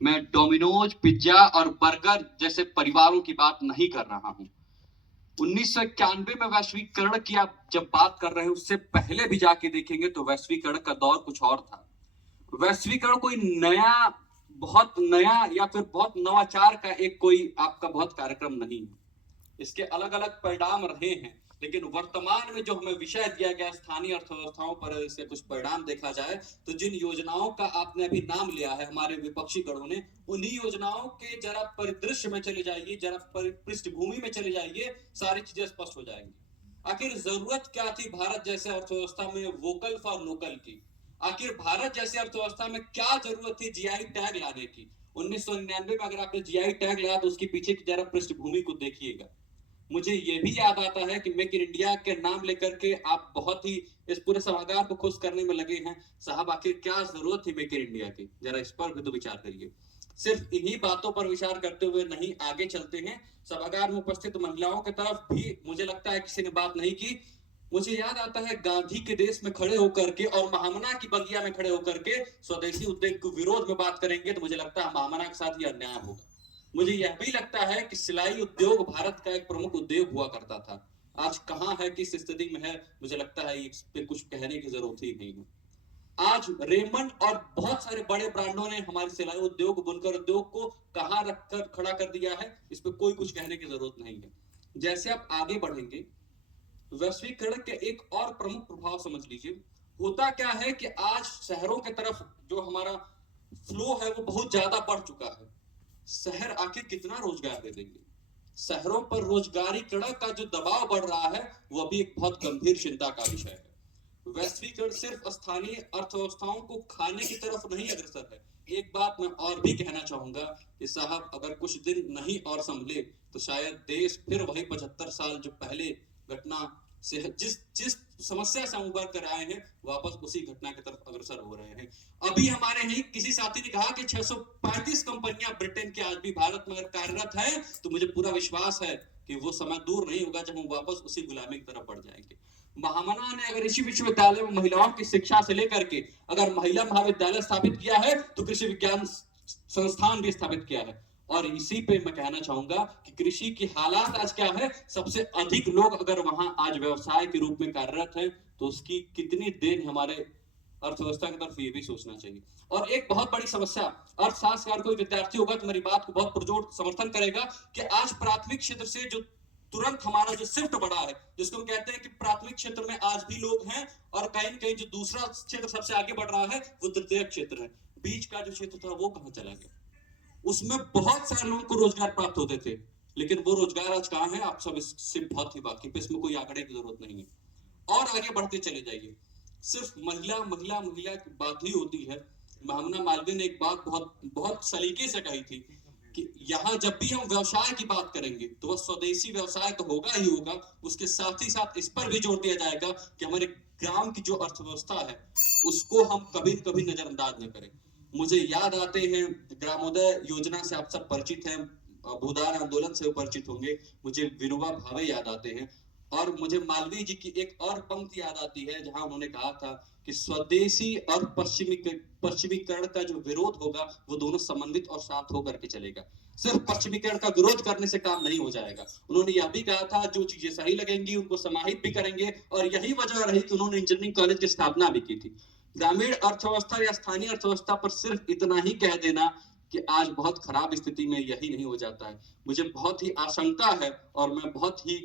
मैं Domino's, pizza और burger जैसे परिवारों की बात नहीं कर रहा हूं। 1991 में वैश्वीकरण की आप जब बात कर रहे हैं, उससे पहले भी जाके देखेंगे तो वैश्वीकरण का दौर कुछ और था। वैश्वीकरण कोई नया, बहुत नया या फिर बहुत नवाचार का एक कोई आपका बहुत कार्यक्रम नहीं है। इसके अलग अलग परिणाम रहे हैं, लेकिन वर्तमान में जो हमें विषय दिया गया स्थानीय अर्थव्यवस्थाओं पर, इसके कुछ परिणाम देखा जाए तो जिन योजनाओं का आपने अभी नाम लिया है हमारे विपक्षी गणों ने, उन्हीं योजनाओं के जरा परिदृश्य में चले जाइए, जरा पृष्ठभूमि में चले जाइए, सारी चीजें स्पष्ट हो जाएंगी। आखिर जरूरत क्या थी भारत जैसे अर्थव्यवस्था में वोकल फॉर लोकल की? आखिर भारत जैसे अर्थव्यवस्था में क्या जरूरत थी जीआई टैग लाने की? 1999 में अगर आपने जीआई टैग लाया तो उसके पीछे की जरा पृष्ठभूमि को देखिएगा। मुझे ये भी याद आता है कि मेक इन इंडिया के नाम लेकर के आप बहुत ही इस पूरे सभागार को खुश करने में लगे हैं। साहब, आखिर क्या जरूरत थी मेक इन इंडिया की? जरा इस पर भी तो विचार करिए। सिर्फ इन्हीं बातों पर विचार करते हुए नहीं आगे चलते हैं। सभागार में उपस्थित महिलाओं की तरफ भी मुझे लगता है किसी ने बात नहीं की। मुझे याद आता है गांधी के देश में खड़े होकर के और महामना की बगिया में खड़े होकर के स्वदेशी उद्योग के विरोध में बात करेंगे तो मुझे लगता है महामना के साथ ही अन्याय होगा। मुझे यह भी लगता है कि सिलाई उद्योग भारत का एक प्रमुख उद्योग हुआ करता था। आज कहां है, किस स्थिति में है, मुझे लगता है इस पे कुछ कहने की जरूरत ही नहीं है। आज रेमंड और बहुत सारे बड़े ब्रांडों ने हमारे सिलाई उद्योग, बुनकर उद्योग को कहां रखकर खड़ा कर दिया है, इस पे कोई कुछ कहने की जरूरत नहीं है। जैसे आप आगे बढ़ेंगे, वैश्वीकरण के एक और प्रमुख प्रभाव समझ लीजिए। होता क्या है कि आज शहरों की तरफ जो हमारा फ्लो है वो बहुत ज्यादा बढ़ चुका है। शहर आखिर कितना रोजगार दे देंगे? शहरों पर रोजगारीकरण का जो दबाव बढ़ रहा है वो भी एक बहुत गंभीर चिंता का विषय है। वैश्वीकरण सिर्फ स्थानीय अर्थव्यवस्थाओं को खाने की तरफ नहीं अग्रसर है। एक बात मैं और भी कहना चाहूंगा कि साहब, अगर कुछ दिन नहीं और संभले तो शायद देश फिर वही 75 साल जो पहले घटना से जिस जिस समस्या से हम उबर कर आए हैं, वापस उसी घटना की तरफ अग्रसर हो रहे हैं। अभी हमारे ही किसी साथी ने कहा कि 635 कंपनियां ब्रिटेन की आज भी भारत में अगर कार्यरत है, तो मुझे पूरा विश्वास है कि वो समय दूर नहीं होगा जब हम वापस उसी गुलामी की तरफ बढ़ जाएंगे। महामना ने अगर इसी विश्वविद्यालय में महिलाओं की शिक्षा से लेकर के अगर महिला महाविद्यालय स्थापित किया है, तो कृषि विज्ञान संस्थान भी स्थापित किया है। और इसी पे मैं कहना चाहूंगा कि कृषि की हालात आज क्या है, सबसे अधिक लोग अगर वहां आज व्यवसाय के रूप में कार्यरत है, तो उसकी कितनी देर हमारे अर्थव्यवस्था की तरफ ये भी सोचना चाहिए। और एक बहुत बड़ी समस्या, अर्थशास्त्र कोई विद्यार्थी होगा तो मेरी बात को बहुत पुरजोर समर्थन करेगा कि आज प्राथमिक क्षेत्र से जो तुरंत हमारा जो शिफ्ट बढ़ा है, जिसको हम कहते हैं कि प्राथमिक क्षेत्र में आज भी लोग हैं, और कहीं न कहीं जो दूसरा क्षेत्र सबसे आगे बढ़ रहा है वो तृतीय क्षेत्र है। बीच का जो क्षेत्र था वो कहां चला गया? उसमें बहुत सारे लोगों को रोजगार प्राप्त होते थे, लेकिन वो रोजगार आज कहां है? आप सब इससे बहुत ही वाकिफ, इसमें कोई आंकड़े की जरूरत नहीं है। और आगे बढ़ते चले जाइए, सिर्फ महिला महिला महिला की बात ही होती है। भावना मालवीय ने एक बात बहुत बहुत सलीके से कही थी कि यहाँ जब भी हम व्यवसाय की बात करेंगे तो वह स्वदेशी व्यवसाय तो होगा ही होगा, उसके साथ ही साथ इस पर भी जोर दिया जाएगा कि हमारे ग्राम की जो अर्थव्यवस्था है उसको हम कभी कभी नजरअंदाज न करें। मुझे याद आते हैं, ग्रामोदय योजना से आप सब परिचित हैं, भूदान आंदोलन से परिचित होंगे, मुझे विनोबा भावे याद आते हैं। और मुझे मालवीय जी की एक और पंक्ति याद आती है जहां उन्होंने कहा था कि स्वदेशी और पश्चिमीकरण का जो विरोध होगा वो दोनों संबंधित और साथ होकर के चलेगा। सिर्फ पश्चिमीकरण का विरोध करने से काम नहीं हो जाएगा। उन्होंने यह भी कहा था जो चीजें सही लगेंगी उनको समाहित भी करेंगे, और यही वजह रही कि उन्होंने इंजीनियरिंग कॉलेज की स्थापना भी की थी। ग्रामीण अर्थव्यवस्था या स्थानीय अर्थव्यवस्था पर सिर्फ इतना ही कह देना कि आज बहुत खराब स्थिति में, यही नहीं हो जाता है। मुझे बहुत ही आशंका है और मैं बहुत ही